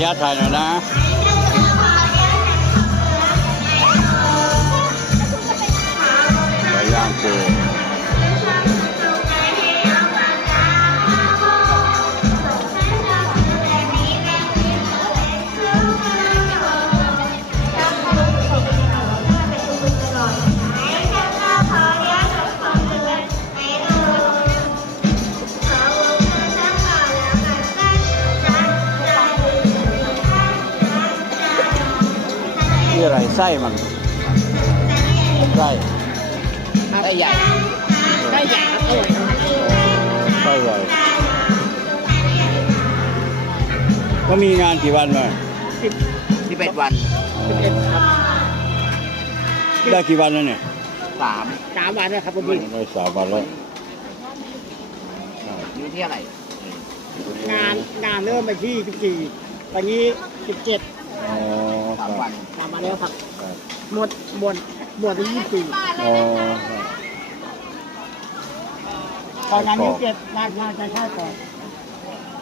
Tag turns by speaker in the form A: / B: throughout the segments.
A: อนุญา ส้มันไส้
B: ไส้ใหญ่ไส้ใหญ่ครับ
A: ไส้ใหญ่ก็มีงานกี่วันมา
B: สิบเอ็ดวันสิบเอ็ดครับ
A: ได้กี่วันแล้วเนี่ย
B: สามสามวันเนี่ยครับคุณพี่
A: ได้สามวันแล้ว
B: อยู่ที่อะไร งานงานเริ่มไปที่สิบสี่ตอนนี้สิบเจ็ด
A: อ๋อค
B: สา
A: รั
B: ม
A: บ
B: วันสามวันแล้วครับ
A: ครับ
B: หมดหมดหมดไปยี่สิบสี่
A: อ๋อ
B: ตอนนั้นยี่สิบเจ็ดงานงานจะใช่ก่อน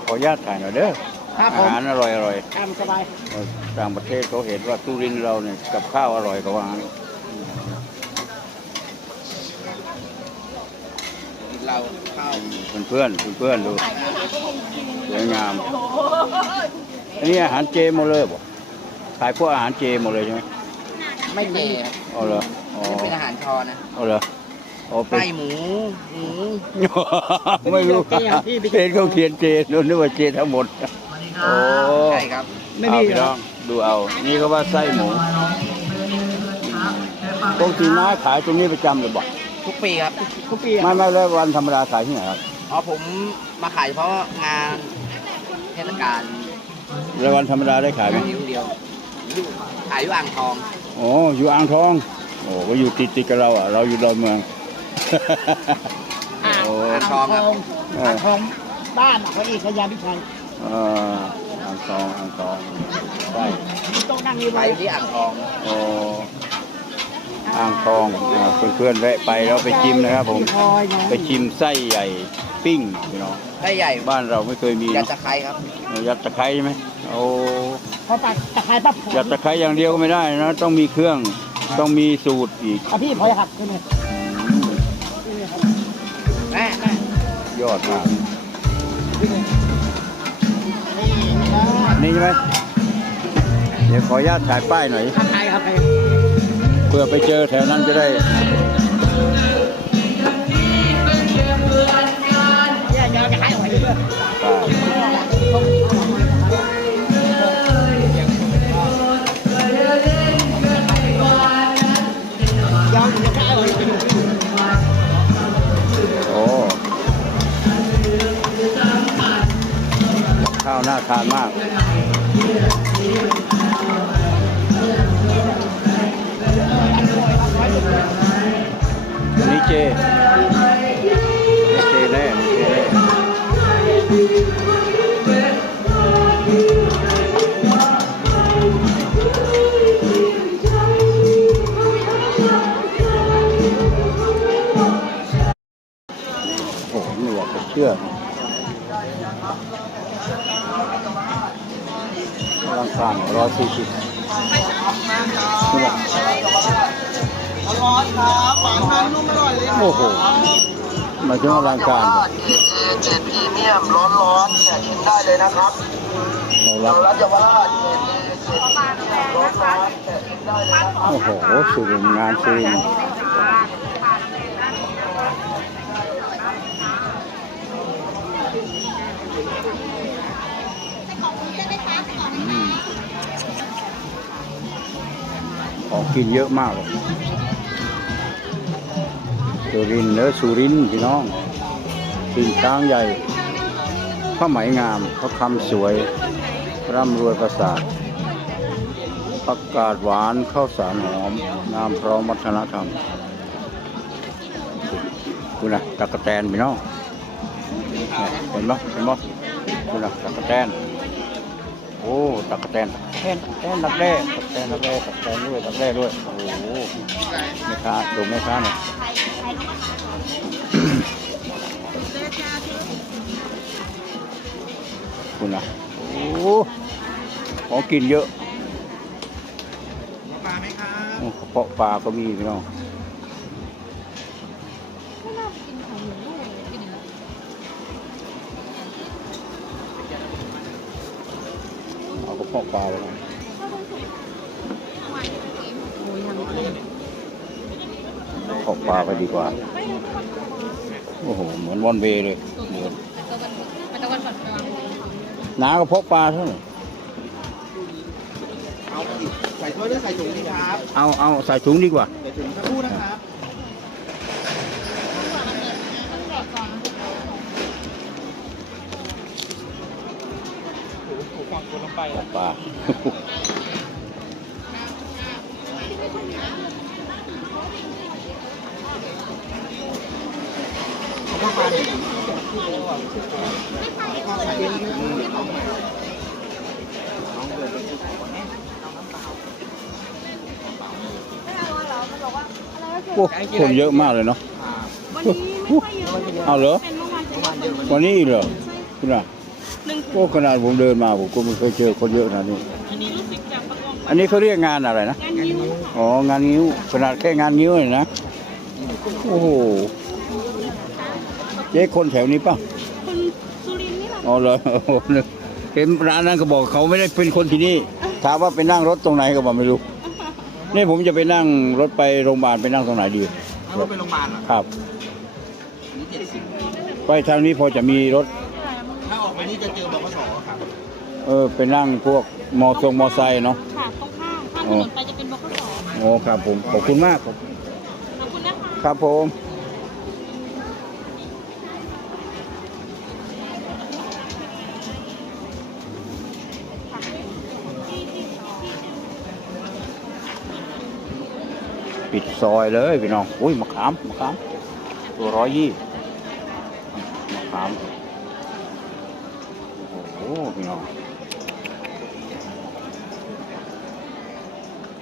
A: ขออนุญาตถ่ายหน่อยเด้อ
B: ครับผ
A: อามหารอร่อยอร่อย
B: ตามสบาย
A: ต่างประเทศเขาเห็นว่าสุรินทร์เราเนี่ยกับข้าวอร่อยกว่างั้น
B: เราเข้า
A: เพื่อนเพื่อนเพื่อนๆดูสวยงามอันนี้อาหารเจหมดเลยบ่ขายพวกอาหารเจหมดเลยใช่ไหม
B: ไม่เจ
A: อ๋อเหรออ๋อ
B: จะเป็นอาหารชอนะ
A: อ๋อเหรออ๋อเป็น
B: ไส้หมูหมู
A: ไม่รู้เห็นเขาเขียนเจนู่นนึกว่าเจทั้งหมดโอ้
B: ใช่ครับ
A: เอาพี่น้องดูเอา นี่ก็ว่าไส้หมูปกติน้าขายตรงนี้ประจำเลยบอก
B: ทุกปีครับ ทุกปี
A: ไม่ไม่แล้ววันธรรมดาขายที่ไหนครับ
B: อ๋อผมมาขายเฉพาะงานเทศกาล
A: แล้ววันธรรมดาได้ขายไหม
B: นิ้วเดียวอยู่ขายอยู่อ่างทอง
A: โอ้อยู่อ่างทอง โอ้ก็อยู่ติดติดๆกับเราอะ เราอยู่ดอนเมือง
B: อ่าง
A: โอ้
B: อ่างทองครับ
A: เออ
B: อ่างทองบ้านเขาเอกชยาพิชัย
A: เอออ่างทองอ่างทองใช่
B: มีโต๊ะนั่งอยู่ไปที่อ่างทอง
A: โอ้อ่างทองอ่าเพื่อนๆแวะไปแล้วไปชิมนะครับผม
B: คอยนะ
A: ไปชิมไส้ใหญ่ปิ้งพี่น้อง
B: ได้ใหญ่
A: บ้านเราไม่เคยมี
B: ยัด
A: เนาะ
B: ตะไคร้ครับ
A: เอายัดตะไคร้ใช่ไหม โอ้
B: พอตัดตะไคร้ปั๊บ
A: ยัดตะไคร้อย่างเดียวก็ไม่ได้นะ ต้องมีเครื่องต้องมีสูตรอีก
B: อะพี่พอจะหักขึ้นเลยแม่แม่
A: ยอดมาก
B: นี่นะ
A: นี่ใช่ไหมเดี๋ยวขออนุญาตถ่ายป้ายหน่อย
B: ตะไคร้ครับ
A: เพื่อไปเจอแถวนั้นจะได้ ทานมากนี่เจเจแน่เจแน่โอ้โหไม่อยากจะเชื่อลังการร้อย สี่สิบนี่แหละ
B: ร้อนครับหวานมันนุ่มอร่อยเลย
A: โอ้โหมายถึงอลังการ
C: เจ็ดพรีเมียมร้อนๆเนี่ยชิมได้เลยนะครับ
A: เรา
C: เรา
A: รับ
C: รับเยาวราชเจ็ดเจ็ด
A: งานสุด กินเยอะมากเลยสุรินเนื้อสุรินพี่น้องสินช้างใหญ่ผ้าไหมงามพระคำสวย ร่ำรวยประสาทผักกาดหวานข้าวสารหอมน้ำพร้อมวัฒนธรรมคุณนะตะกะแตนพี่น้องเห็นไหมเห็นไหมคุณนะตะกะแตน อ้ตะกะแตนตะกะแตนตะกะแตนดักแด้ตะกะแตนดักแด้ตะกะแตนด้วยดักแด้ด้วย โอ้โหแม่ค้าดูแม่ค้าหน่อยคุณนะโอ้ของกินเยอะ
B: ปลาไหมครับ
A: โอ้กระเพาะปลาก็มีพี่น้อง
C: เอ
A: กระเพาะปลานะ
C: โอ้ยยังไม่
A: กาะปดีกว่า โอ้โห เหมือนวอนเวเลยเหมือน
C: ไปตะวันก่อนไปวาง
A: น้ากระเพาะปลาเท่าไหร่
B: เอาใส่ถ้วยหรือใส่ถุงดีครับ
A: เอาเอาใส่ถุงดีกว่า
B: ใส่ถุงสักครู่นะครับ
A: ปลา
B: เขาปลาเลยข้าวใส่เองอืมเอาใหม่น้องเดินไปซื้อของเนี่ย
A: คนเยอะมากเลยเนาะ
C: วันนี้ไม่ค่อยเยอะ
A: เอาเหรอ
C: วันนี้
A: อีกเหรอคุณน่ะ
C: หนึ่ง
A: โอ้ขนาดผมเดินมาผมก็ไม่เคยเจอคนเยอะขนาดนี้
C: อันนี้รู้สึกจะประกอบ
A: อันนี้เขาเรียกงานอะไรนะ
C: งานยิ้ว
A: อ๋อ งานงิ้ว ขนาดแค่งานงิ้วเลยนะ โอ้โห เจ๊คนแถวนี้ป่ะ
C: คนสุรินทร์นี่แหละ
A: อ๋อเหรอโอ้โหเห็นร้านนั้นก็บอกเขาไม่ได้เป็นคนที่นี่ ถามว่าไปนั่งรถตรงไหนก็บอกไม่รู้ นี่ผมจะไปนั่งรถไปโรงพยาบาลไปนั่งตรงไหนดี
B: เอารถไปโรงพยาบาลเหรอ
A: ครับ
B: นี่เจ็ดสิบ
A: ไปทางนี้พอจะมีรถ
B: ถ้าออกมา นี่จะเจอบกสครับ
A: เออไปนั่งพวกมอทรงมอไซค์เนาะ
C: ค่ะตรงข้ามข้ามถนนไปจะเป็นบกส
A: โอ้ครับผมขอบคุณมากครับ
C: ขอบคุณนะคะ
A: ครับผมปิดซอยเลยพี่น้อง อุ้ยมะขามมะขามตัวร้อยยี่มะขามโอ้พี่น้อง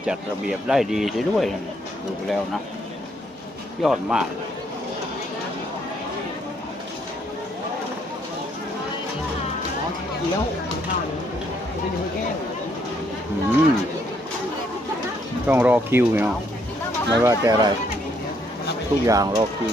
A: จัดระเบียบได้ดีเสีด้วยนะดูแล้วนะ ยอดมาก
B: เดี๋ยวข้าวนี้จะอยู่แก้ว
A: ต้องรอคิวเนาะไม่ว่าจะอะไร ทุกอย่างรอคิว